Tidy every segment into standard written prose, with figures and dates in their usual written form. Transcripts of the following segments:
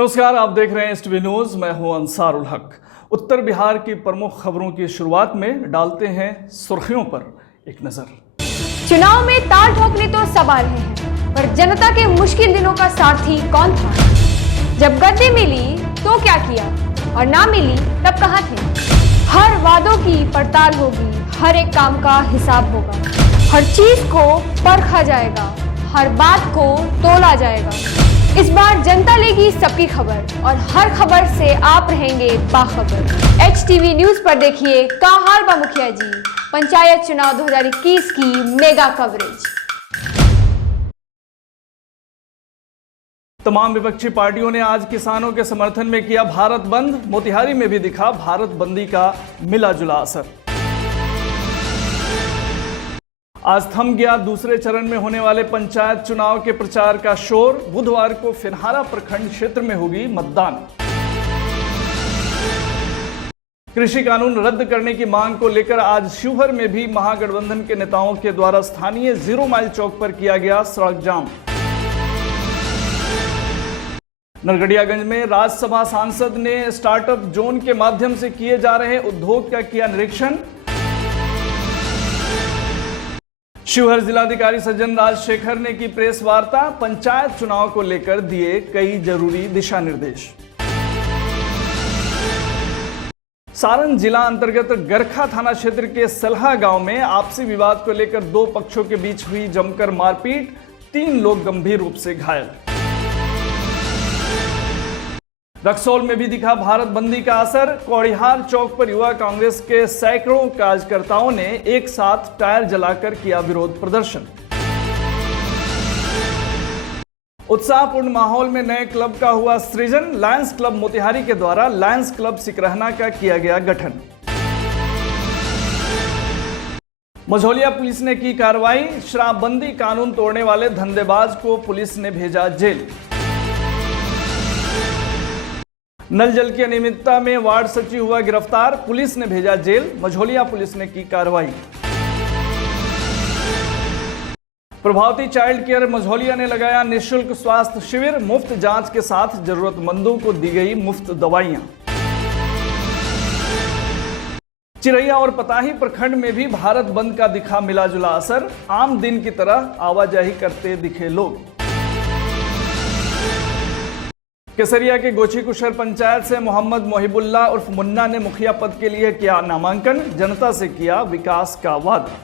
नमस्कार, आप देख रहे हैं एसटीवी न्यूज। मैं हूं अंसारुल हक। उत्तर बिहार की प्रमुख खबरों की शुरुआत में डालते हैं सुर्खियों पर एक नजर। चुनाव में ताल ठोकने तो सब आ रहे हैं, पर जनता के मुश्किल दिनों का सारथी कौन था? जब गद्दी मिली तो क्या किया और ना मिली तब कहां थे? हर वादों की पड़ताल होगी, हर एक काम का हिसाब होगा, हर चीज को परखा जाएगा, हर बात को तोला जाएगा। इस बार जनता लेगी सबकी खबर और हर खबर से आप रहेंगे बाखबर। एचटीवी न्यूज पर देखिए का हाल बा मुखिया जी, पंचायत चुनाव 2021 की मेगा कवरेज। तमाम विपक्षी पार्टियों ने आज किसानों के समर्थन में किया भारत बंद। मोतिहारी में भी दिखा भारत बंदी का मिला जुला असर। आज थम गया दूसरे चरण में होने वाले पंचायत चुनाव के प्रचार का शोर। बुधवार को फिनहारा प्रखंड क्षेत्र में होगी मतदान। कृषि कानून रद्द करने की मांग को लेकर आज शिवहर में भी महागठबंधन के नेताओं के द्वारा स्थानीय 0 माइल चौक पर किया गया सड़क जाम। नरकटियागंज में राज्यसभा सांसद ने स्टार्टअप जोन के माध्यम से किए जा रहे उद्योग का किया निरीक्षण। शिवहर जिलाधिकारी सज्जन राजशेखर ने की प्रेस वार्ता। पंचायत चुनाव को लेकर दिए कई जरूरी दिशा निर्देश। सारण जिला अंतर्गत गरखा थाना क्षेत्र के सलहा गांव में आपसी विवाद को लेकर 2 पक्षों के बीच हुई जमकर मारपीट। 3 लोग गंभीर रूप से घायल। रक्सौल में भी दिखा भारत बंदी का असर। कौड़िहार चौक पर युवा कांग्रेस के सैकड़ों कार्यकर्ताओं ने एक साथ टायर जलाकर किया विरोध प्रदर्शन। उत्साहपूर्ण माहौल में नए क्लब का हुआ सृजन। लायंस क्लब मोतिहारी के द्वारा लायंस क्लब सिकरहना का किया गया गठन। मझौलिया पुलिस ने की कार्रवाई। शराबबंदी कानून तोड़ने वाले धंधेबाज को पुलिस ने भेजा जेल। नल जल की अनियमितता में वार्ड सचिव हुआ गिरफ्तार, पुलिस ने भेजा जेल। मझौलिया पुलिस ने की कार्रवाई। प्रभावती चाइल्ड केयर मझौलिया ने लगाया निःशुल्क स्वास्थ्य शिविर। मुफ्त जांच के साथ जरूरतमंदों को दी गई मुफ्त दवाइयां। चिरैया और पताही प्रखंड में भी भारत बंद का दिखा मिला जुला असर। आम दिन की तरह आवाजाही करते दिखे लोग। केसरिया के गोचीकुशर पंचायत से मोहम्मद मोहिबुल्लाह उर्फ मुन्ना ने मुखिया पद के लिए किया नामांकन। जनता से किया विकास का वादा।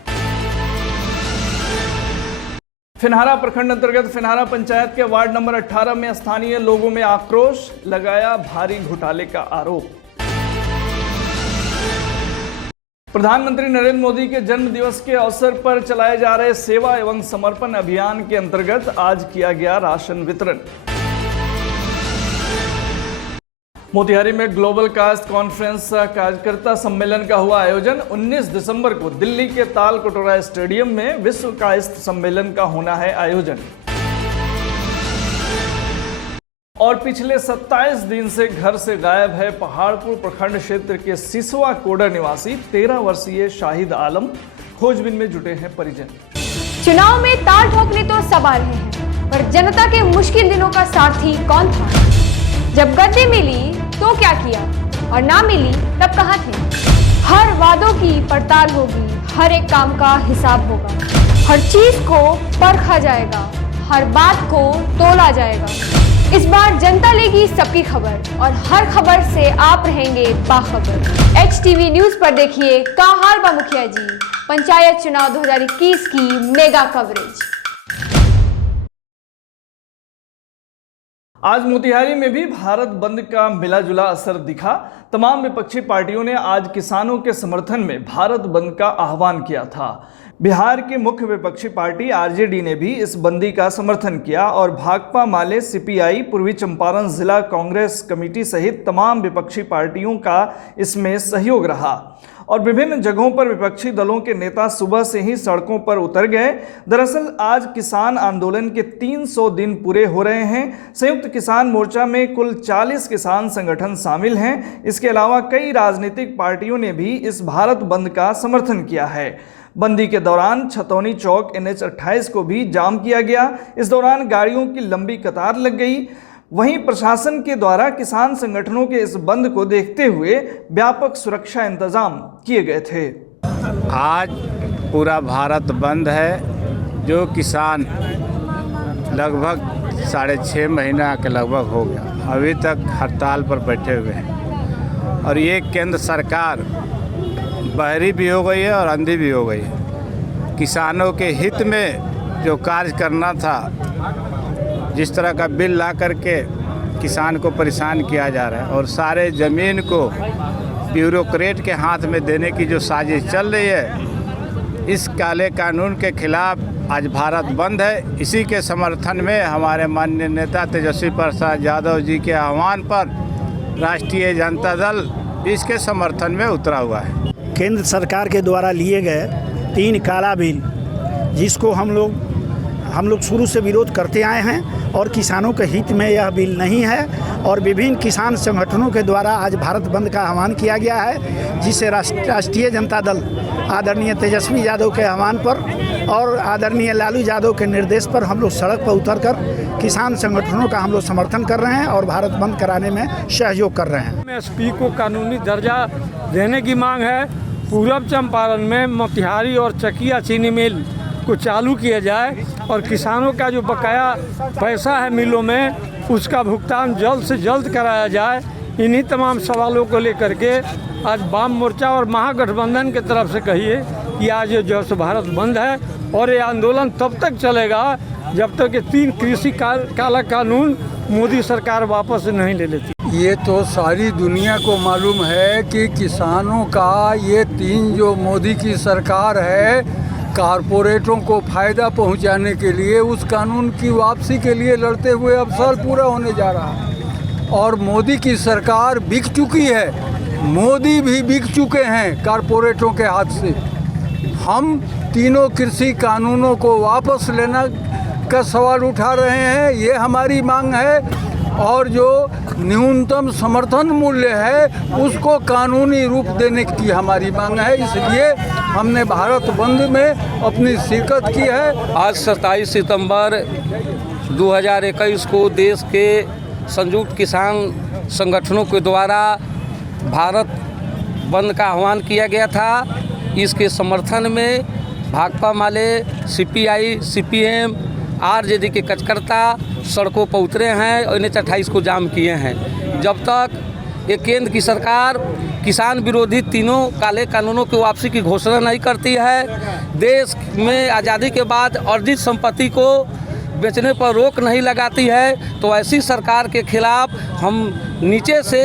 फिनहारा प्रखंड अंतर्गत फिनहारा पंचायत के वार्ड नंबर 18 में स्थानीय लोगों में आक्रोश। लगाया भारी घोटाले का आरोप। प्रधानमंत्री नरेंद्र मोदी के जन्म दिवस के अवसर पर चलाए जा रहे सेवा एवं समर्पण अभियान के अंतर्गत आज किया गया राशन वितरण। मोतिहारी में ग्लोबल कास्ट कॉन्फ्रेंस कार्यकर्ता सम्मेलन का हुआ आयोजन। 19 दिसंबर को दिल्ली के ताल कटोरा स्टेडियम में विश्व कायस्थ सम्मेलन का होना है आयोजन। और पिछले 27 दिन से घर से गायब है पहाड़पुर प्रखंड क्षेत्र के सिसवा कोडर निवासी 13 वर्षीय शाहिद आलम। खोजबीन में जुटे हैं परिजन। चुनाव में ताल ठोकने तो सब आ रहे हैं, पर जनता के मुश्किल दिनों का सारथी कौन था? जब गद्दी मिली तो क्या किया और ना मिली तब कहां थे? हर वादों की पड़ताल होगी, हर एक काम का हिसाब होगा, हर चीज को परखा जाएगा, हर बात को तोला जाएगा। इस बार जनता लेगी सबकी खबर और हर खबर से आप रहेंगे बाखबर। एचटीवी न्यूज पर देखिए का हाल बा मुखिया जी, पंचायत चुनाव 2021 की मेगा कवरेज। आज मोतिहारी में भी भारत बंद का मिला जुला असर दिखा। तमाम विपक्षी पार्टियों ने आज किसानों के समर्थन में भारत बंद का आह्वान किया था। बिहार की मुख्य विपक्षी पार्टी आरजेडी ने भी इस बंदी का समर्थन किया और भाकपा माले, सीपीआई, पूर्वी चंपारण जिला कांग्रेस कमेटी सहित तमाम विपक्षी पार्टियों का इसमें सहयोग रहा। और विभिन्न जगहों पर विपक्षी दलों के नेता सुबह से ही सड़कों पर उतर गए। दरअसल आज किसान आंदोलन के 300 दिन पूरे हो रहे हैं। संयुक्त किसान मोर्चा में कुल 40 किसान संगठन शामिल हैं। इसके अलावा कई राजनीतिक पार्टियों ने भी इस भारत बंद का समर्थन किया है। बंदी के दौरान छतौनी चौक NH 28 को भी जाम किया गया। इस दौरान गाड़ियों की लंबी कतार लग गई। वहीं प्रशासन के द्वारा किसान संगठनों के इस बंद को देखते हुए व्यापक सुरक्षा इंतजाम किए गए थे। आज पूरा भारत बंद है, जो किसान लगभग 6.5 महीना के लगभग हो गया, अभी तक हड़ताल पर बैठे हुए हैं। और ये केंद्र सरकार बहरी भी हो गई है और अंधी भी हो गई है। किसानों के हित में जो कार्य करना था, जिस तरह का बिल ला करके किसान को परेशान किया जा रहा है और सारे ज़मीन को ब्यूरोक्रेट के हाथ में देने की जो साजिश चल रही है, इस काले कानून के खिलाफ आज भारत बंद है। इसी के समर्थन में हमारे माननीय नेता तेजस्वी प्रसाद यादव जी के आह्वान पर राष्ट्रीय जनता दल इसके समर्थन में उतरा हुआ है। केंद्र सरकार के द्वारा लिए गए 3 काला बिल, जिसको हम लोग शुरू से विरोध करते आए हैं और किसानों के हित में यह बिल नहीं है, और विभिन्न किसान संगठनों के द्वारा आज भारत बंद का आह्वान किया गया है, जिसे राष्ट्रीय जनता दल आदरणीय तेजस्वी यादव के आह्वान पर और आदरणीय लालू यादव के निर्देश पर हम लोग सड़क पर उतरकर किसान संगठनों का हम लोग समर्थन कर रहे हैं और भारत बंद कराने में सहयोग कर रहे हैं। एसपी को कानूनी दर्जा देने की मांग है। पूरब चंपारण में मोतिहारी और चकिया चीनी मिल को चालू किया जाए और किसानों का जो बकाया पैसा है मिलों में, उसका भुगतान जल्द से जल्द कराया जाए। इन्हीं तमाम सवालों को लेकर के आज वाम मोर्चा और महागठबंधन की तरफ से कहिए कि आज जो भारत बंद है, और ये आंदोलन तब तक चलेगा जब तक ये 3 कृषि काला कानून मोदी सरकार वापस नहीं ले लेती। ये तो सारी दुनिया को मालूम है कि किसानों का ये 3 जो मोदी की सरकार है, कारपोरेटों को फ़ायदा पहुंचाने के लिए उस कानून की वापसी के लिए लड़ते हुए अब साल पूरा होने जा रहा है। और मोदी की सरकार बिक चुकी है, मोदी भी बिक चुके हैं कारपोरेटों के हाथ से। हम तीनों कृषि कानूनों को वापस लेना का सवाल उठा रहे हैं, ये हमारी मांग है। और जो न्यूनतम समर्थन मूल्य है उसको कानूनी रूप देने की हमारी मांग है। इसलिए हमने भारत बंद में अपनी शिरकत की है। आज 27 सितंबर 2021 को देश के संयुक्त किसान संगठनों के द्वारा भारत बंद का आह्वान किया गया था। इसके समर्थन में भाकपा माले, सीपीआई, सीपीएम, आरजेडी के कार्यकर्ता सड़कों पर उतरे हैं और NH 28 को जाम किए हैं। जब तक ये केंद्र की सरकार किसान विरोधी तीनों काले कानूनों की वापसी की घोषणा नहीं करती है, देश में आज़ादी के बाद अर्जित संपत्ति को बेचने पर रोक नहीं लगाती है, तो ऐसी सरकार के खिलाफ हम नीचे से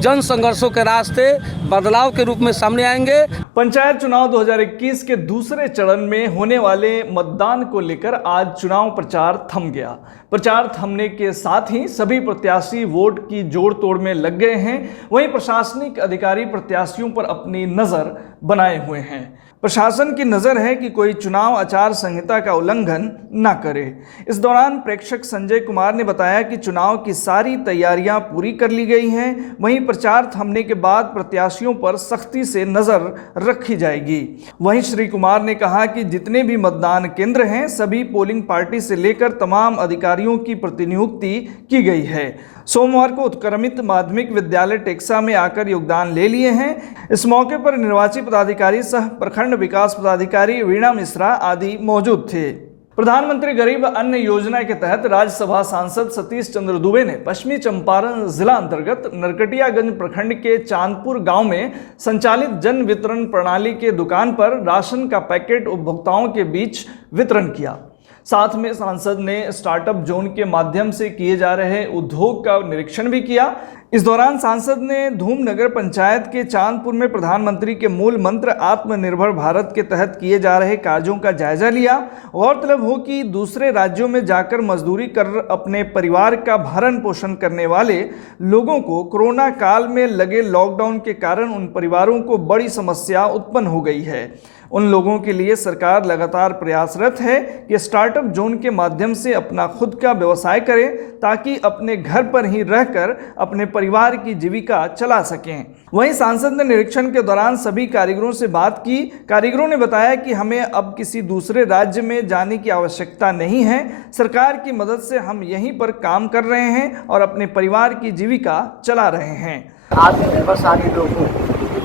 जन संघर्षों के रास्ते बदलाव के रूप में सामने आएंगे। पंचायत चुनाव 2021 के दूसरे चरण में होने वाले मतदान को लेकर आज चुनाव प्रचार थम गया। प्रचार थमने के साथ ही सभी प्रत्याशी वोट की जोड़ तोड़ में लग गए हैं। वहीं प्रशासनिक अधिकारी प्रत्याशियों पर अपनी नज़र बनाए हुए हैं। प्रशासन की नज़र है कि कोई चुनाव आचार संहिता का उल्लंघन न करे। इस दौरान प्रेक्षक संजय कुमार ने बताया कि चुनाव की सारी तैयारियां पूरी कर ली गई हैं। वहीं प्रचार थमने के बाद प्रत्याशियों पर सख्ती से नज़र रखी जाएगी। वहीं श्री कुमार ने कहा कि जितने भी मतदान केंद्र हैं, सभी पोलिंग पार्टी से लेकर तमाम अधिकारियों की प्रतिनियुक्ति की गई है। सोमवार को उत्क्रमित माध्यमिक विद्यालय टेक्सा में आकर योगदान ले लिए हैं। इस मौके पर निर्वाची पदाधिकारी सह प्रखंड विकास पदाधिकारी वीणा मिश्रा आदि मौजूद थे। प्रधानमंत्री गरीब अन्न योजना के तहत राज्यसभा सांसद सतीश चंद्र दुबे ने पश्चिमी चंपारण जिला अंतर्गत नरकटियागंज प्रखंड के चांदपुर गांव में संचालित जन वितरण प्रणाली के दुकान पर राशन का पैकेट उपभोक्ताओं के बीच वितरण किया। साथ में सांसद ने स्टार्टअप जोन के माध्यम से किए जा रहे उद्योग का निरीक्षण भी किया। इस दौरान सांसद ने धूम नगर पंचायत के चांदपुर में प्रधानमंत्री के मूल मंत्र आत्मनिर्भर भारत के तहत किए जा रहे कार्यों का जायजा लिया। गौरतलब हो कि दूसरे राज्यों में जाकर मजदूरी कर अपने परिवार का भरण पोषण करने वाले लोगों को कोरोना काल में लगे लॉकडाउन के कारण उन परिवारों को बड़ी समस्या उत्पन्न हो गई है। उन लोगों के लिए सरकार लगातार प्रयासरत है कि स्टार्टअप जोन के माध्यम से अपना खुद का व्यवसाय करें ताकि अपने घर पर ही रहकर अपने परिवार की जीविका चला सकें। वहीं सांसद ने निरीक्षण के दौरान सभी कारीगरों से बात की। कारीगरों ने बताया कि हमें अब किसी दूसरे राज्य में जाने की आवश्यकता नहीं है। सरकार की मदद से हम यहीं पर काम कर रहे हैं और अपने परिवार की जीविका चला रहे हैं। आत्मनिर्भरशाली लोग हूँ,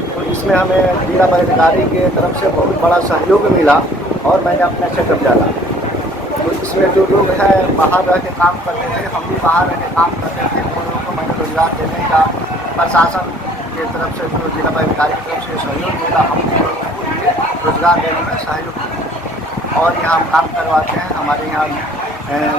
तो इसमें हमें जिला पदाधिकारी के तरफ से बहुत बड़ा सहयोग मिला और मैंने अपना चेकअप डाला। तो इसमें जो लोग हैं बाहर रह के काम करते थे, हम भी बाहर रह के काम करते थे, उन लोगों को मैंने रोजगार देने का प्रशासन की तरफ से जो जिला पदाधिकारी की तरफ से सहयोग मिला, हम भी लोगों को रोजगार देने में सहयोग किया और यहाँ हम काम करवाते हैं। हमारे यहाँ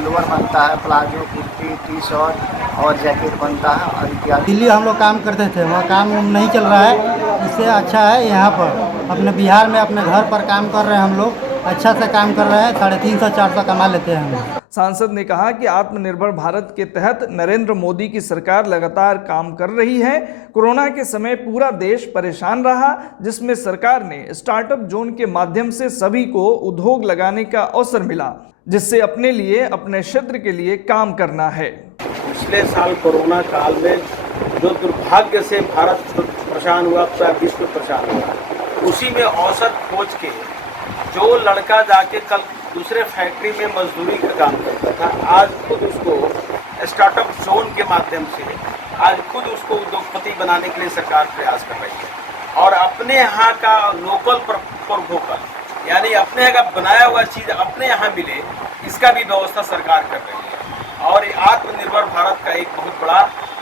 लोअर बनता है, प्लाजो, कुर्ती, टी शर्ट और जैकेट बनता है और इत्यादि। दिल्ली हम लोग काम करते थे, वहाँ काम नहीं चल रहा है, इससे अच्छा है यहाँ पर अपने बिहार में अपने घर पर काम कर रहे हैं। हम लोग अच्छा से काम कर रहे हैं, 350-400 कमा लेते हैं हम। सांसद ने कहा कि आत्मनिर्भर भारत के तहत नरेंद्र मोदी की सरकार लगातार काम कर रही है। कोरोना के समय पूरा देश परेशान रहा, जिसमें सरकार ने स्टार्टअप जोन के माध्यम से सभी को उद्योग लगाने का अवसर मिला, जिससे अपने लिए, अपने क्षेत्र के लिए काम करना है। पिछले साल कोरोना काल में जो दुर्भाग्य से भारत परेशान हुआ, पूरा विश्व परेशान हुआ, उसी में अवसर खोज के जो लड़का जाके कल दूसरे फैक्ट्री में मजदूरी का काम करता था, आज खुद उसको स्टार्टअप जोन के माध्यम से आज खुद उसको उद्योगपति बनाने के लिए सरकार प्रयास कर रही है और अपने यहाँ का लोकल फॉर वोकल, यानी अपने यहाँ का बनाया हुआ चीज़ अपने यहाँ मिले, इसका भी व्यवस्था सरकार कर रही है। और आत्मनिर्भर भारत का एक बहुत बड़ा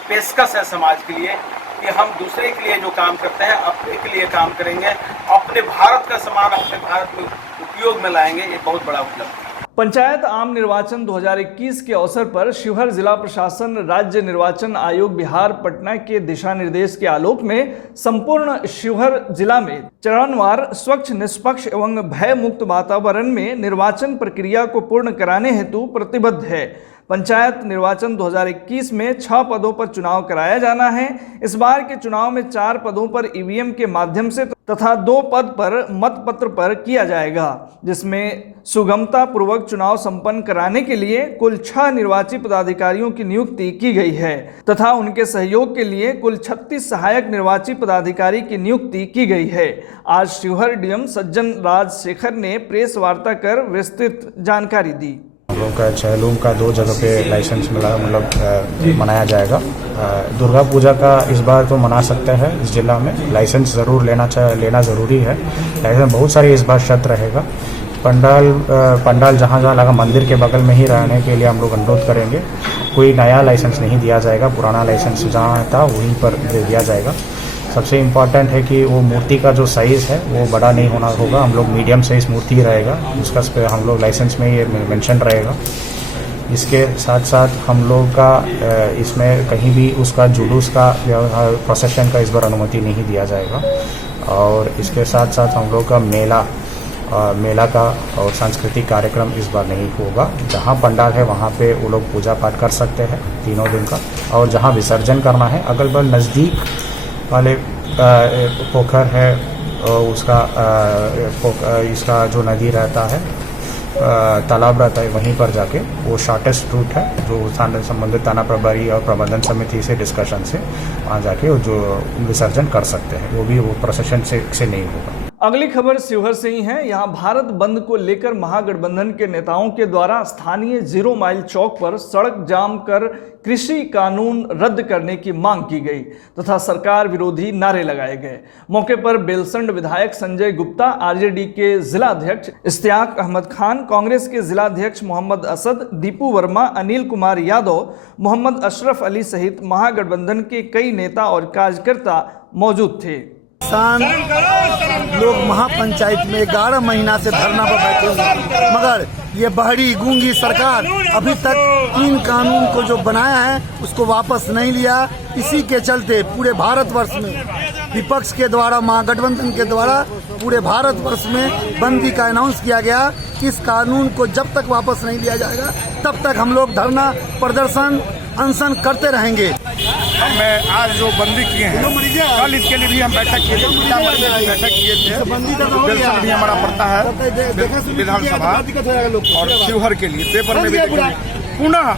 पेशकश है समाज के लिए कि हम दूसरे के लिए जो काम करते हैं अपने के लिए काम करेंगे, अपने भारत का सामान अपने भारत में उपयोग में लाएंगे। ये बहुत बड़ा उपलब्धि है। पंचायत आम निर्वाचन 2021 के अवसर पर शिवहर जिला प्रशासन, राज्य निर्वाचन आयोग बिहार, पटना के दिशा निर्देश के आलोक में संपूर्ण शिवहर जिला में चरणवार स्वच्छ, निष्पक्ष एवं भय मुक्त वातावरण में निर्वाचन प्रक्रिया को पूर्ण कराने हेतु प्रतिबद्ध है। पंचायत निर्वाचन 2021 में 6 पदों पर चुनाव कराया जाना है। इस बार के चुनाव में 4 पदों पर ईवीएम के माध्यम से तथा 2 पद पर मतपत्र पर किया जाएगा, जिसमें सुगमता पूर्वक चुनाव संपन्न कराने के लिए कुल 6 निर्वाची पदाधिकारियों की नियुक्ति की गई है तथा उनके सहयोग के लिए कुल 36 सहायक निर्वाची पदाधिकारी की नियुक्ति की गई है। आज शिवहर डीएम सज्जन राज शेखर ने प्रेस वार्ता कर विस्तृत जानकारी दी। हम लोग का चहलूम का 2 जगह पे लाइसेंस मिला, मतलब मनाया जाएगा। दुर्गा पूजा का इस बार तो मना सकते हैं इस जिला में, लाइसेंस ज़रूर लेना ज़रूरी है। लाइसेंस बहुत सारी इस बार शर्त रहेगा। पंडाल जहाँ लगा मंदिर के बगल में ही रहने के लिए हम लोग अनुरोध करेंगे। कोई नया लाइसेंस नहीं दिया जाएगा, पुराना लाइसेंस जहाँ था वहीं पर दे दिया जाएगा। सबसे इम्पॉर्टेंट है कि वो मूर्ति का जो साइज़ है वो बड़ा नहीं होना होगा, हम लोग मीडियम साइज़ मूर्ति रहेगा, उसका हम लोग लाइसेंस में ये मेंशन रहेगा। इसके साथ साथ हम लोग का इसमें कहीं भी उसका जुलूस का या प्रोसेशन का इस बार अनुमति नहीं दिया जाएगा। और इसके साथ साथ हम लोग का मेला का और सांस्कृतिक कार्यक्रम इस बार नहीं होगा। जहाँ पंडाल है वहाँ पे वो लोग पूजा पाठ कर सकते हैं 3 दिन का, और जहाँ विसर्जन करना है अगल बगल नज़दीक वाले पोखर है उसका इसका जो नदी रहता है, तालाब रहता है, वहीं पर जाके वो शॉर्टेस्ट रूट है जो संबंधित थाना प्रभारी और प्रबंधन समिति से डिस्कशन से वहाँ जाके जो विसर्जन कर सकते हैं, वो भी वो प्रोसेशन से नहीं होगा। अगली खबर शिवहर से ही है। यहाँ भारत बंद को लेकर महागठबंधन के नेताओं के द्वारा स्थानीय 0 माइल चौक पर सड़क जाम कर कृषि कानून रद्द करने की मांग की गई तथा सरकार विरोधी नारे लगाए गए। मौके पर बेलसंड विधायक संजय गुप्ता, आरजेडी के जिला अध्यक्ष इश्तियाक अहमद खान, कांग्रेस के जिला अध्यक्ष मोहम्मद असद, दीपू वर्मा, अनिल कुमार यादव, मोहम्मद अशरफ अली सहित महागठबंधन के कई नेता और कार्यकर्ता मौजूद थे। किसान लोग महापंचायत में 11 महीना से धरना पर बैठे हुए, मगर ये बहरी गूंगी सरकार अभी तक 3 कानून को जो बनाया है उसको वापस नहीं लिया। इसी के चलते पूरे भारतवर्ष में विपक्ष के द्वारा, महागठबंधन के द्वारा पूरे भारतवर्ष में बंदी का अनाउंस किया गया कि इस कानून को जब तक वापस नहीं लिया जाएगा तब तक हम लोग धरना, प्रदर्शन, अनशन करते रहेंगे। हम आज जो बंदी किए हैं, कल इसके लिए भी हम बैठक किए थे, बैठक किए थे। बेलसर भी हमारा पड़ता है विधानसभा और शिवहर के लिए पेपर में भी पुनः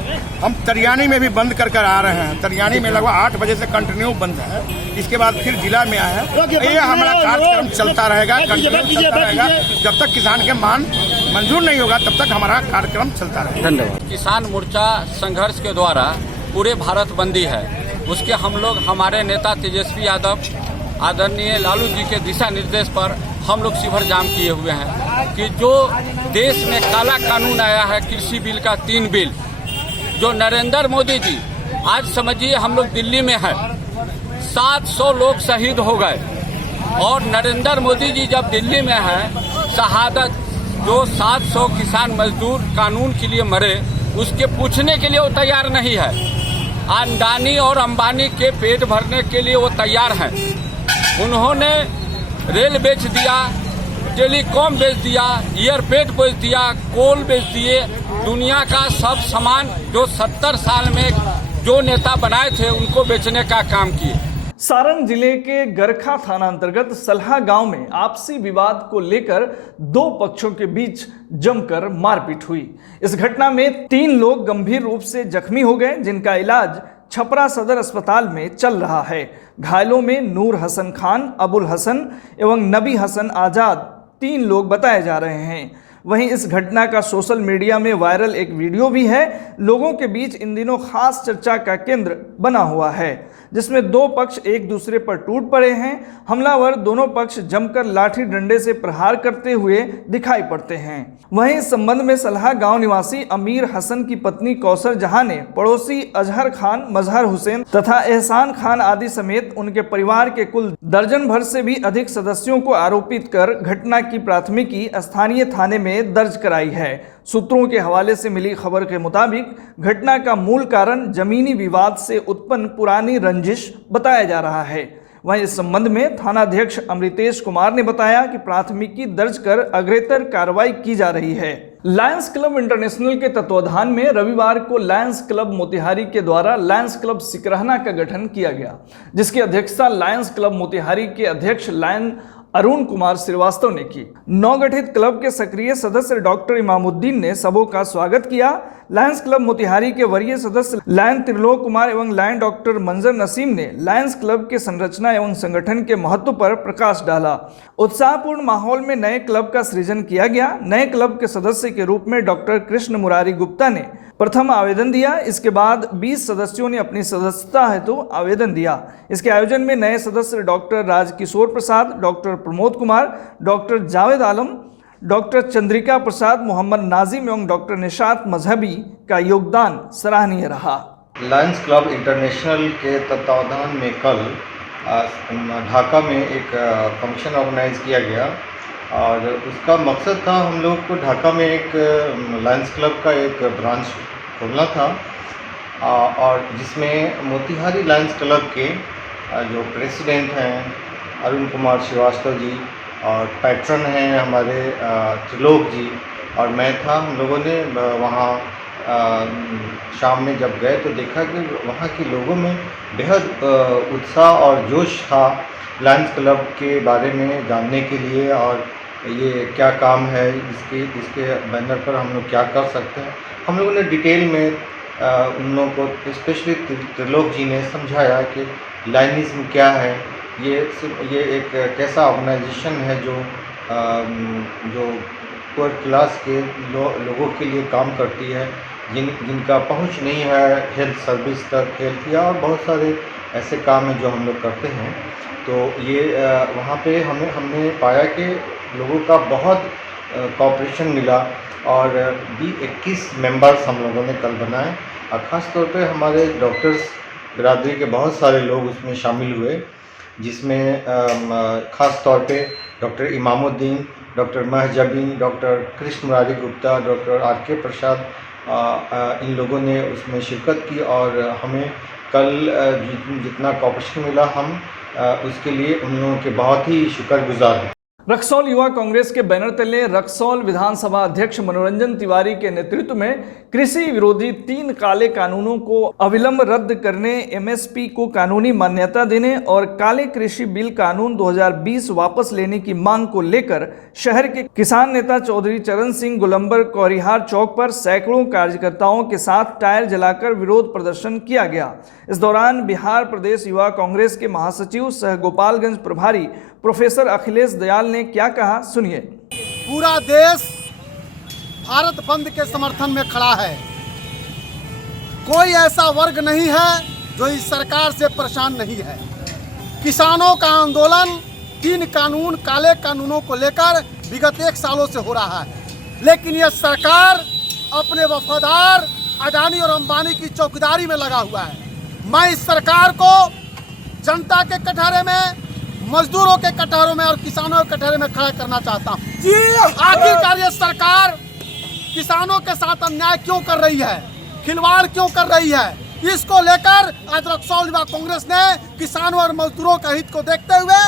हम तरियानी में भी बंद कर आ रहे हैं। तरियानी में लगभग 8 बजे से कंटिन्यू बंद है। इसके बाद फिर जिला में आया है। ये हमारा कार्यक्रम चलता रहेगा, कंटिन्यू चलता रहेगा। जब तक किसान के मांग मंजूर नहीं होगा तब तक हमारा कार्यक्रम चलता रहेगा। धन्यवाद। किसान मोर्चा संघर्ष के द्वारा पूरे भारत बंदी है। उसके हम लोग हमारे नेता तेजस्वी यादव आदरणीय लालू जी के दिशा निर्देश पर हम लोग शिविर जाम किए हुए हैं कि जो देश में काला कानून आया है कृषि बिल का 3 बिल, जो नरेंद्र मोदी जी आज समझिए हम लोग दिल्ली में हैं, 700 लोग शहीद हो गए और नरेंद्र मोदी जी जब दिल्ली में हैं, शहादत जो 700 किसान मजदूर कानून के लिए मरे उसके पूछने के लिए वो तैयार नहीं है। अडानी और अंबानी के पेट भरने के लिए वो तैयार हैं। उन्होंने रेल बेच दिया, टेलीकॉम बेच दिया, एयरपेट बेच दिया, कोल बेच दिए। दुनिया का सब सामान जो 70 साल में जो नेता बनाए थे उनको बेचने का काम किए। सारण जिले के गरखा थाना अंतर्गत सलहा गांव में आपसी विवाद को लेकर 2 पक्षों के बीच जमकर मारपीट हुई। इस घटना में 3 लोग गंभीर रूप से जख्मी हो गए, जिनका इलाज छपरा सदर अस्पताल में चल रहा है। घायलों में नूर हसन खान, अबुल हसन एवं नबी हसन आजाद 3 लोग बताए जा रहे हैं। वहीं इस घटना का सोशल मीडिया में वायरल एक वीडियो भी है। लोगों के बीच इन दिनों खास चर्चा का केंद्र बना हुआ है, जिसमें 2 पक्ष एक दूसरे पर टूट पड़े हैं। हमलावर दोनों पक्ष जमकर लाठी डंडे से प्रहार करते हुए दिखाई पड़ते हैं। वहीं इस संबंध में सलहा गांव निवासी अमीर हसन की पत्नी कौसर जहां ने पड़ोसी अजहर खान, मजहर हुसैन तथा एहसान खान आदि समेत उनके परिवार के कुल दर्जन भर से भी अधिक सदस्यों को आरोपित कर घटना की प्राथमिकी स्थानीय थाने में दर्ज कराई है। सूत्रों के हवाले से मिली खबर के मुताबिक घटना का मूल कारण जमीनी विवाद से उत्पन्न पुरानी रंजिश बताया जा रहा है। वहीं इस संबंध में थानाध्यक्ष अमृतेश कुमार ने बताया कि प्राथमिकी दर्ज कर अग्रेतर कार्रवाई की जा रही है। लायंस क्लब इंटरनेशनल के तत्वाधान में रविवार को लायंस क्लब मोतिहारी के द्वारा लायंस क्लब सिकरहना का गठन किया गया, जिसकी अध्यक्षता लायंस क्लब मोतिहारी के अध्यक्ष लायन अरुण कुमार श्रीवास्तव ने की। नवगठित क्लब के सक्रिय सदस्य डॉक्टर इमामुद्दीन ने सबों का स्वागत किया। लायंस क्लब मोतिहारी के वरीय सदस्य लायन त्रिलोक कुमार एवं लायन डॉक्टर मंजर नसीम ने लायंस क्लब के संरचना एवं संगठन के महत्व पर प्रकाश डाला। उत्साहपूर्ण माहौल में नए क्लब का सृजन किया गया। नए क्लब के सदस्य के रूप में डॉक्टर कृष्ण मुरारी गुप्ता ने प्रथम आवेदन दिया। इसके बाद 20 सदस्यों ने अपनी सदस्यता हेतु आवेदन दिया। इसके आयोजन में नए सदस्य डॉक्टर राजकिशोर प्रसाद, doctor Pramod Kumar, doctor Javed Alam, doctor Chandrika Prasad, Mohammad Nazim एवं डॉक्टर निशात मजहबी का योगदान सराहनीय रहा। लायंस क्लब इंटरनेशनल के तत्वावधान में कल ढाका में एक फंक्शन ऑर्गेनाइज किया गया और उसका मकसद था हम लोग को ढाका में एक लायंस क्लब का एक ब्रांच खोलना था और जिसमें मोतिहारी लायंस क्लब के जो प्रेसिडेंट हैं अरुण कुमार श्रीवास्तव जी और पैट्रन हैं हमारे त्रिलोक जी और मैं था। हम लोगों ने वहाँ शाम में जब गए तो देखा कि वहाँ के लोगों में बेहद उत्साह और जोश था लायंस क्लब के बारे में जानने के लिए और ये क्या काम है, इसके बैनर पर हम लोग क्या कर सकते हैं। हम लोगों ने डिटेल में उन लोगों को स्पेशली त्रिलोक जी ने समझाया कि लायनिज्म क्या है, ये एक कैसा ऑर्गेनाइजेशन है जो पुअर क्लास के लोगों के लिए काम करती है, जिनका पहुंच नहीं है हेल्थ सर्विस तक, हेल्थ या और बहुत सारे ऐसे काम हैं जो हम लोग करते हैं। तो ये वहाँ पे हमने पाया कि लोगों का बहुत कोऑपरेशन मिला और 21 मेंबर्स हम लोगों ने कल बनाए और ख़ास तौर पे हमारे डॉक्टर्स बिरादरी के बहुत सारे लोग उसमें शामिल हुए, जिसमें ख़ास तौर पे doctor Imamuddin, doctor Mahjabi, doctor Krishna Murari Gupta, doctor RK. Prasad, इन लोगों ने उसमें शिरकत की और हमें कल जितना कोऑपरेशन मिला हम उसके लिए उन लोगों के बहुत ही शुक्रगुजार हैं। रक्सौल युवा कांग्रेस के बैनर तले रक्सौल विधानसभा अध्यक्ष मनोरंजन तिवारी के नेतृत्व में कृषि विरोधी 3 काले कानूनों को अविलंब रद्द करने, एमएसपी को कानूनी मान्यता देने और काले कृषि बिल कानून 2020 वापस लेने की मांग को लेकर शहर के किसान नेता चौधरी चरण सिंह गोलंबर कौरिहार चौक पर सैकड़ों कार्यकर्ताओं के साथ टायर जलाकर विरोध प्रदर्शन किया गया। इस दौरान बिहार प्रदेश युवा कांग्रेस के महासचिव सह गोपालगंज प्रभारी प्रोफेसर अखिलेश दयाल ने क्या कहा, सुनिए। पूरा देश भारत बंद के समर्थन में खड़ा है। कोई ऐसा वर्ग नहीं है जो इस सरकार से परेशान नहीं है। किसानों का आंदोलन 3 कानून, काले कानूनों को लेकर विगत 1 सालों से हो रहा है, लेकिन यह सरकार अपने वफादार अडानी और अंबानी की चौकीदारी में लगा हुआ है। मैं इस सरकार को जनता के कटघरे में, मजदूरों के कटघरों में और किसानों के कटघरे में खड़ा करना चाहता हूँ। आखिरकार ये सरकार किसानों के साथ अन्याय क्यों कर रही है, खिलवाड़ क्यों कर रही है, इसको लेकर आज रक्सौल युवा कांग्रेस ने किसानों और मजदूरों का हित को देखते हुए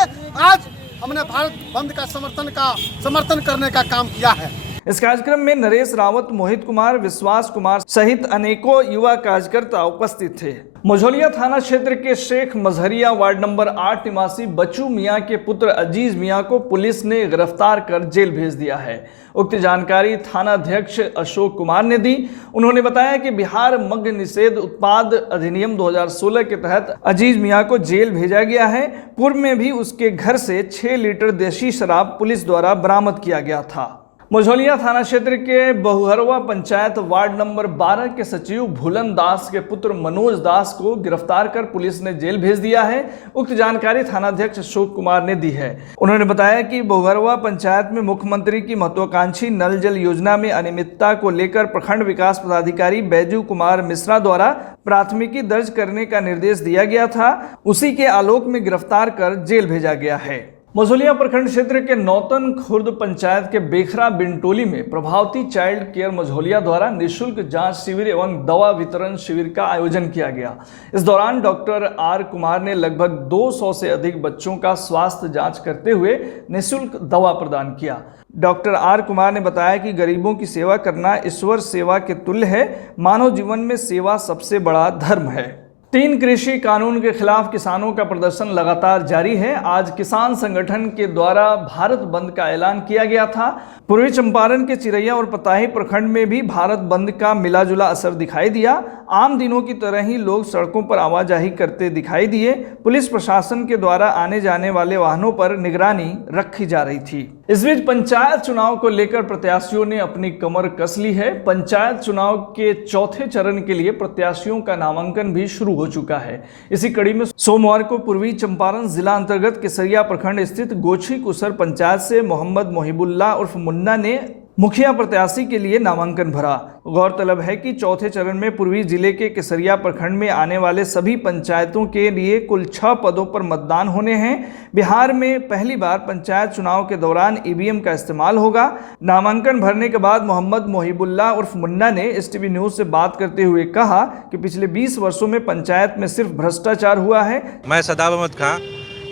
आज हमने भारत बंद का समर्थन करने का काम किया है। इस कार्यक्रम में नरेश रावत, मोहित कुमार, विश्वास कुमार सहित अनेकों युवा कार्यकर्ता उपस्थित थे। मझौलिया थाना क्षेत्र के शेख मजहरिया वार्ड नंबर 8 निवासी बच्चू मियां के पुत्र अजीज मियां को पुलिस ने गिरफ्तार कर जेल भेज दिया है। उक्त जानकारी थाना अध्यक्ष अशोक कुमार ने दी। उन्होंने बताया कि बिहार मद्य निषेध उत्पाद अधिनियम 2016 के तहत अजीज मियां को जेल भेजा गया है। पूर्व में भी उसके घर से 6 लीटर देशी शराब पुलिस द्वारा बरामद किया गया था। मझौलिया थाना क्षेत्र के बहुहरवा पंचायत वार्ड नंबर 12 के सचिव भूलन दास के पुत्र मनोज दास को गिरफ्तार कर पुलिस ने जेल भेज दिया है। उक्त जानकारी थानाध्यक्ष अशोक कुमार ने दी है। उन्होंने बताया कि बहुहरवा पंचायत में मुख्यमंत्री की महत्वाकांक्षी नल जल योजना में अनियमितता को लेकर प्रखंड विकास पदाधिकारी बैजू कुमार मिश्रा द्वारा प्राथमिकी दर्ज करने का निर्देश दिया गया था। उसी के आलोक में गिरफ्तार कर जेल भेजा गया है। मझौलिया प्रखंड क्षेत्र के नौतन खुर्द पंचायत के बेखरा बिनटोली में प्रभावती चाइल्ड केयर मझौलिया द्वारा निःशुल्क जांच शिविर एवं दवा वितरण शिविर का आयोजन किया गया। इस दौरान डॉक्टर आर कुमार ने लगभग 200 से अधिक बच्चों का स्वास्थ्य जांच करते हुए निःशुल्क दवा प्रदान किया। डॉक्टर आर कुमार ने बताया कि गरीबों की सेवा करना ईश्वर सेवा के तुल्य है। मानव जीवन में सेवा सबसे बड़ा धर्म है। 3 कृषि कानून के खिलाफ किसानों का प्रदर्शन लगातार जारी है। आज किसान संगठन के द्वारा भारत बंद का ऐलान किया गया था। पूर्वी चंपारण के चिरैया और पताही प्रखंड में भी भारत बंद का मिलाजुला असर दिखाई दिया। आम दिनों की तरह ही लोग सड़कों पर आवाजाही करते दिखाई दिए। पुलिस प्रशासन के द्वारा आने जाने वाले वाहनों पर निगरानी रखी जा रही थी। इस बीच पंचायत चुनाव को लेकर प्रत्याशियों ने अपनी कमर कस ली है। पंचायत चुनाव के चौथे चरण के लिए प्रत्याशियों का नामांकन भी शुरू हो चुका है। इसी कड़ी में सोमवार को पूर्वी चंपारण जिला अंतर्गत केसरिया प्रखंड स्थित गोछी कुसर पंचायत से मोहम्मद मोहिबुल्लाह उर्फ मुन्ना ने मुखिया प्रत्याशी के लिए नामांकन भरा। गौरतलब है कि चौथे चरण में पूर्वी जिले के केसरिया प्रखंड में आने वाले सभी पंचायतों के लिए कुल 6 पदों पर मतदान होने हैं। बिहार में पहली बार पंचायत चुनाव के दौरान ईवीएम का इस्तेमाल होगा। नामांकन भरने के बाद मोहम्मद मोहिबुल्लाह उर्फ मुन्ना ने STV न्यूज़ से बात करते हुए कहा कि पिछले 20 वर्षों में पंचायत में सिर्फ भ्रष्टाचार हुआ है। मैं सदाब अहमद खां,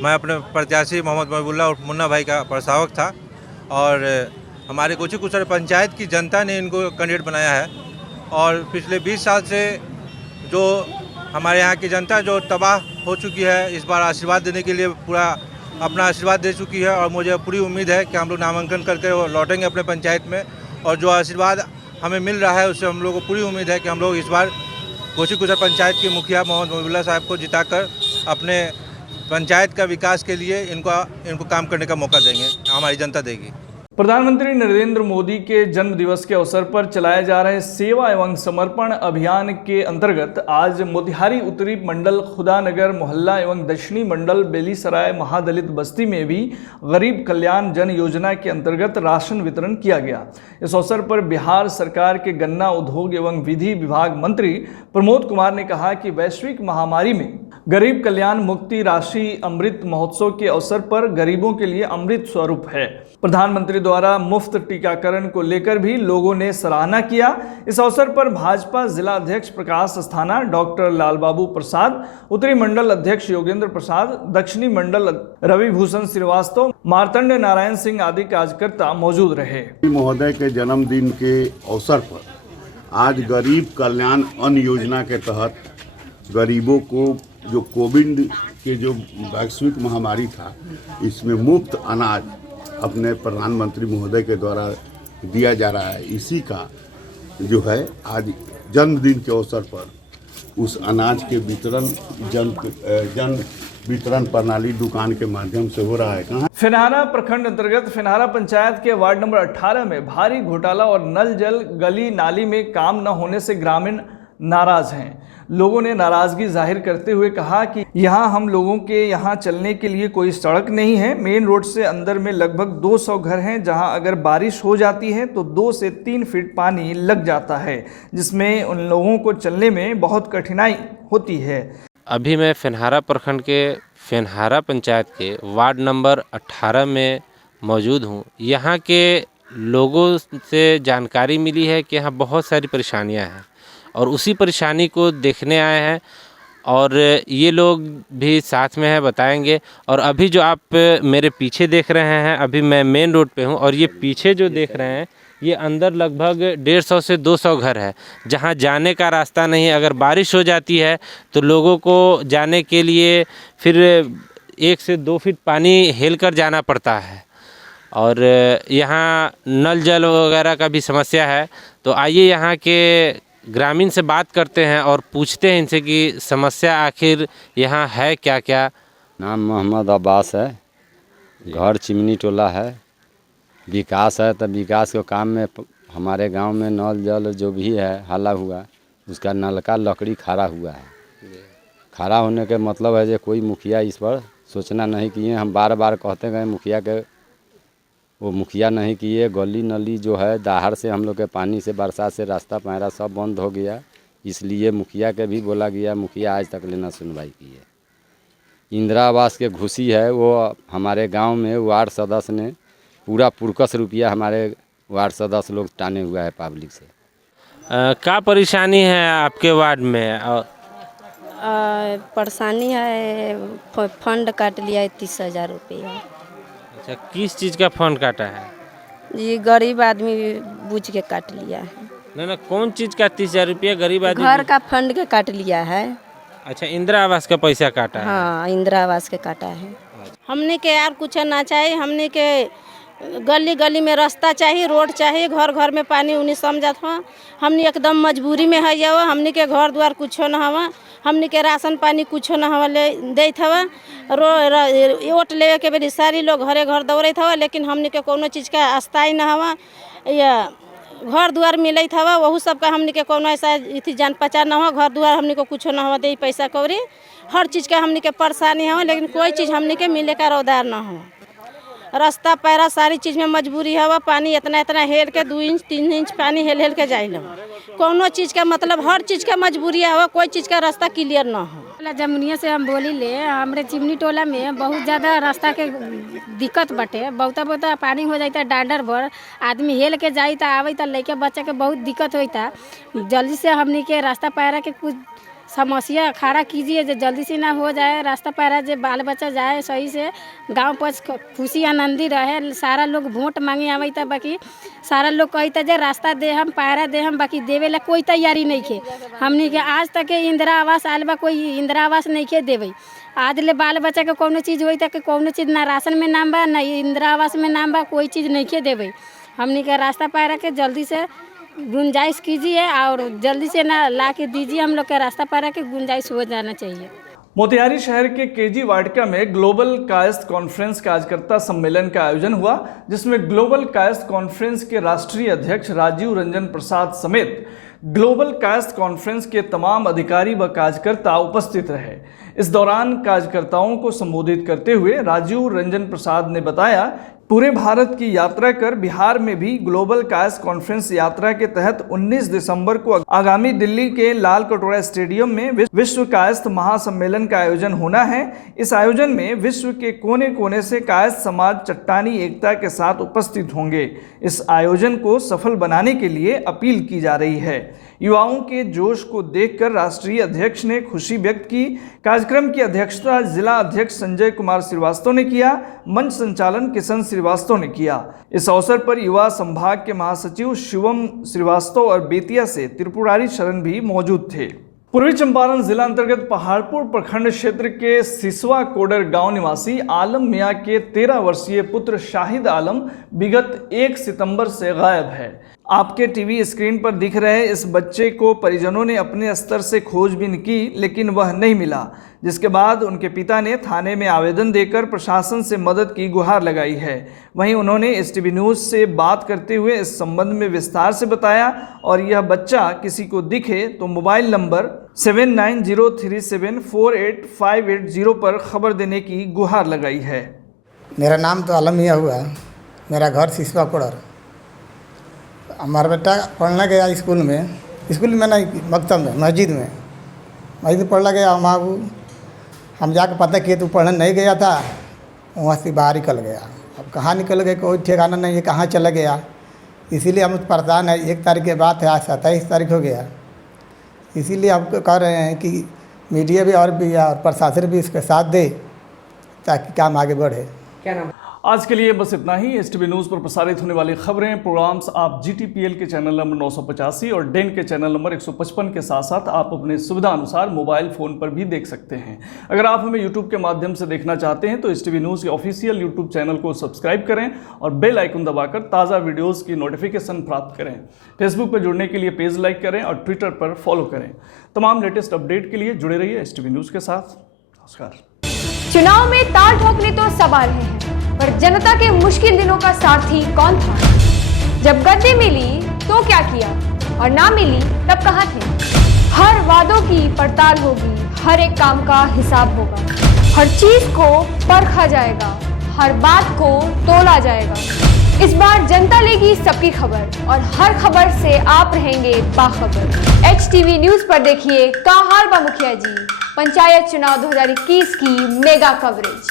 मैं अपने प्रत्याशी मोहम्मद मोहिबुल्लाह उर्फ मुन्ना भाई का प्रस्तावक था और हमारे गोछी कुसर पंचायत की जनता ने इनको कैंडिडेट बनाया है। और पिछले 20 साल से जो हमारे यहाँ की जनता जो तबाह हो चुकी है, इस बार आशीर्वाद देने के लिए पूरा अपना आशीर्वाद दे चुकी है और मुझे पूरी उम्मीद है कि हम लोग नामांकन करके लौटेंगे अपने पंचायत में। और जो आशीर्वाद हमें मिल रहा है उससे हम लोग को पूरी उम्मीद है कि हम लोग इस बार गोछी कुसर पंचायत के मुखिया मोहम्मद मोहिबुल्लाह साहब को जिताकर अपने पंचायत का विकास के लिए इनको काम करने का मौका देंगे, हमारी जनता देगी। प्रधानमंत्री नरेंद्र मोदी के जन्म दिवस के अवसर पर चलाए जा रहे सेवा एवं समर्पण अभियान के अंतर्गत आज मोतिहारी उत्तरी मंडल खुदानगर मोहल्ला एवं दक्षिणी मंडल बेलीसराय महादलित बस्ती में भी गरीब कल्याण जन योजना के अंतर्गत राशन वितरण किया गया। इस अवसर पर बिहार सरकार के गन्ना उद्योग एवं विधि विभाग मंत्री प्रमोद कुमार ने कहा कि वैश्विक महामारी में गरीब कल्याण मुक्ति राशि अमृत महोत्सव के अवसर पर गरीबों के लिए अमृत स्वरूप है। प्रधानमंत्री द्वारा मुफ्त टीकाकरण को लेकर भी लोगों ने सराहना किया। इस अवसर पर भाजपा जिला अध्यक्ष प्रकाश अस्थाना, डॉक्टर लालबाबू प्रसाद, उत्तरी मंडल अध्यक्ष योगेंद्र प्रसाद, दक्षिणी मंडल रविभूषण श्रीवास्तव, मार्तंड नारायण सिंह आदि कार्यकर्ता मौजूद रहे। महोदय के जन्मदिन के अवसर पर आज गरीब कल्याण अन्न योजना के तहत गरीबों को जो कोविड के जो वैश्विक महामारी था, इसमें मुफ्त अनाज अपने प्रधानमंत्री महोदय के द्वारा दिया जा रहा है। इसी का जो है आज जन्मदिन के अवसर पर उस अनाज के वितरण जन वितरण प्रणाली दुकान के माध्यम से हो रहा है। कहाँ फिनहारा प्रखंड अंतर्गत फिनहारा पंचायत के वार्ड नंबर 18 में भारी घोटाला और नल जल गली नाली में काम न होने से ग्रामीण नाराज हैं। लोगों ने नाराजगी जाहिर करते हुए कहा कि यहाँ हम लोगों के यहाँ चलने के लिए कोई सड़क नहीं है। मेन रोड से अंदर में लगभग 200 घर हैं, जहाँ अगर बारिश हो जाती है तो 2 से 3 फीट पानी लग जाता है, जिसमें उन लोगों को चलने में बहुत कठिनाई होती है। अभी मैं फिनहारा प्रखंड के फिनहारा पंचायत के वार्ड नंबर 18 में मौजूद हूँ। यहाँ के लोगों से जानकारी मिली है कि यहाँ बहुत सारी परेशानियाँ हैं और उसी परेशानी को देखने आए हैं और ये लोग भी साथ में हैं, बताएंगे। और अभी जो आप मेरे पीछे देख रहे हैं, अभी मैं मेन रोड पे हूँ और ये पीछे जो देख रहे हैं ये अंदर लगभग 150 से 200 घर है, जहाँ जाने का रास्ता नहीं है। अगर बारिश हो जाती है तो लोगों को जाने के लिए फिर 1 से 2 फीट पानी हेल कर जाना पड़ता है और यहाँ नल जल वगैरह का भी समस्या है। तो आइए यहाँ के ग्रामीण से बात करते हैं और पूछते हैं इनसे कि समस्या आखिर यहाँ है क्या क्या। नाम मोहम्मद अब्बास है, घर चिमनी टोला है। विकास है तो विकास के काम में हमारे गांव में नल जल जो भी है हाला हुआ, उसका नलका लकड़ी खड़ा हुआ है। खड़ा होने के मतलब है जो कोई मुखिया इस पर सोचना नहीं किए। हम बार बार कहते गए मुखिया के, वो मुखिया नहीं किए। गली नली जो है दाहर से हम लोग के पानी से बरसात से रास्ता पैरा सब बंद हो गया, इसलिए मुखिया के भी बोला गया। मुखिया आज तक लेना सुनवाई की है। इंदिरा आवास के घुसी है, वो हमारे गांव में वार्ड सदस्य ने पूरा पुरकस रुपया हमारे वार्ड सदस्य लोग टाने हुआ है पब्लिक से। क्या परेशानी है आपके वार्ड में? परेशानी है, फंड काट लिया है 30,000 रुपया। अच्छा, किस चीज़ का फंड काटा है? ये गरीब आदमी बूझ के काट लिया है। ना कौन चीज़ का 30,000 रुपया गरीब आदमी? घर का फंड के काट लिया है। अच्छा, इंदिरा आवास का पैसा काटा है? हाँ, इंदिरा आवास के काटा है। हमने के यार कुछ ना चाहिए, हमने के गली गली में रास्ता चाहिए, रोड चाहिए, घर घर में पानी उन्हीं समझत हो। हमने एकदम मजबूरी में है, हमने के घर द्वार कुछ न हवा, हमने के राशन पानी कुछ न हवा ले देत हवा। वोट लेवे के बेरी सारी लोग घरे घर दौड़त हवा, लेकिन हमने के कोनो चीज़ का अस्थाई न हवा या घर द्वार मिलत हवा। वहू सब का हमने के कोनो ऐसा इतनी जान पहचान न हो, घर द्वार हमने को कुछ न हवा, दे पैसा कौड़ी हर चीज़ का हमने के परेशानी हो, लेकिन कोई चीज़ हमने के मिले का रौदार न हो। रास्ता पैरा सारी चीज़ में मजबूरी हवा। पानी इतना इतना हेल के 2 इंच 3 इंच पानी हेल हेल के जाइल। कोनो चीज़ का मतलब हर चीज़ का मजबूरी हवा, कोई चीज़ का रास्ता क्लियर ना हो। जमुनिया से हम बोली ले, हमारे चिमनी टोला में बहुत ज़्यादा रास्ता के दिक्कत बटे। बहुत पानी हो जाता है, डांडर भर आदमी हेल के जाता आवता, लड़के बच्चा के बहुत दिक्कत होता। जल्दी से हमने के रास्ता पैरा के कुछ समस्या खड़ा कीजिए, जो जल्दी से ना हो जाए रास्ता पैरा, जो बाल बच्चा जाए सही से, गांव पर खुशी आनंदी रहे। सारा लोग वोट मांगे आवता, बाकी सारा लोग कहता जे रास्ता दे हम पैरा दे हम, बाकी देवे ला कोई तैयारी नहीं खे। हमने के आज तक इंदिरा आवास आल बा, कोई इंदिरा आवास नहीं खे देवे। आज ले बाल बच्चा के कोनो चीज़ होई तक कोनो चीज़ ना राशन में नाम बा, ना इंदिरा आवास में नाम बा, कोई चीज़ नहीं खे देवे। हमने के रास्ता पैरा के जल्दी से गुंजाइश कीजिए और जल्दी से ना ला के दीजिए। हम लोग का रास्ता पैरा के गुंजाइश हो जाना चाहिए। मोतिहारी शहर के केजी वाटिका में ग्लोबल कायस्थ कॉन्फ्रेंस कार्यकर्ता सम्मेलन का आयोजन हुआ, जिसमें ग्लोबल कायस्थ कॉन्फ्रेंस के राष्ट्रीय अध्यक्ष राजीव रंजन प्रसाद समेत ग्लोबल कायस्थ कॉन्फ्रेंस के तमाम अधिकारी व कार्यकर्ता उपस्थित रहे। इस दौरान कार्यकर्ताओं को संबोधित करते हुए राजीव रंजन प्रसाद ने बताया पूरे भारत की यात्रा कर बिहार में भी ग्लोबल कायस्थ कॉन्फ्रेंस यात्रा के तहत 19 दिसंबर को आगामी दिल्ली के लाल कटोरा स्टेडियम में विश्व कायस्थ महासम्मेलन का आयोजन होना है। इस आयोजन में विश्व के कोने कोने से कायस्थ समाज चट्टानी एकता के साथ उपस्थित होंगे। इस आयोजन को सफल बनाने के लिए अपील की जा रही है। युवाओं के जोश को देखकर राष्ट्रीय अध्यक्ष ने खुशी व्यक्त की। कार्यक्रम की अध्यक्षता जिला अध्यक्ष संजय कुमार श्रीवास्तव ने किया। मंच संचालन किशन श्रीवास्तव ने किया। इस अवसर पर युवा संभाग के महासचिव शिवम श्रीवास्तव और बेतिया से त्रिपुरारी शरण भी मौजूद थे। पूर्वी चंपारण जिला अंतर्गत पहाड़पुर प्रखंड क्षेत्र के सिसवा कोडर गांव निवासी आलम मियां के 13 वर्षीय पुत्र शाहिद आलम विगत 1 सितंबर से गायब है। आपके टीवी स्क्रीन पर दिख रहे इस बच्चे को परिजनों ने अपने स्तर से खोजबीन की, लेकिन वह नहीं मिला, जिसके बाद उनके पिता ने थाने में आवेदन देकर प्रशासन से मदद की गुहार लगाई है। वहीं उन्होंने STV न्यूज़ से बात करते हुए इस संबंध में विस्तार से बताया और यह बच्चा किसी को दिखे तो मोबाइल नंबर 7903748580 पर खबर देने की गुहार लगाई है। मेरा नाम तो आलम मियां हुआ, मेरा घर सिसवा कोडर। हमारा बेटा पढ़ने गया स्कूल में नहीं, मकतब में, मस्जिद में पढ़ने गया। वहाँ हम जाकर पता किए तो पढ़ने नहीं गया था, वहाँ से बाहर निकल गया। अब कहाँ निकल गए कोई ठिकाना नहीं है, कहाँ चला गया। इसीलिए हम परेशान है। 1 तारीख की बात है, आज 27 तारीख हो गया। इसीलिए हम कह रहे हैं कि मीडिया भी और प्रशासन भी इसके साथ दे ताकि काम आगे बढ़े। क्या नाम? आज के लिए बस इतना ही। STV न्यूज़ पर प्रसारित होने वाली खबरें, प्रोग्राम्स आप GTPL के चैनल नंबर 985 और डेन के चैनल नंबर 155 के साथ साथ आप अपने सुविधा अनुसार मोबाइल फ़ोन पर भी देख सकते हैं। अगर आप हमें YouTube के माध्यम से देखना चाहते हैं तो STV न्यूज़ के ऑफिशियल YouTube चैनल को सब्सक्राइब करें और बेल आइकन दबाकर ताज़ा वीडियोज़ की नोटिफिकेशन प्राप्त करें। फेसबुक पर जुड़ने के लिए पेज लाइक करें और ट्विटर पर फॉलो करें। तमाम लेटेस्ट अपडेट के लिए जुड़े रहिए STV न्यूज़ के साथ। नमस्कार। चुनाव में ताल ठोकने तो सब आ रहे हैं, पर जनता के मुश्किल दिनों का सारथी कौन था? जब गद्दी मिली तो क्या किया और ना मिली तब कहाँ थे? हर वादों की पड़ताल होगी, हर एक काम का हिसाब होगा, हर चीज को परखा जाएगा, हर बात को तोला जाएगा। इस बार जनता लेगी सबकी खबर और हर खबर से आप रहेंगे बाखबर। HTV न्यूज़ पर देखिए का हाल बा मुखिया जी, पंचायत चुनाव 2021 की मेगा कवरेज।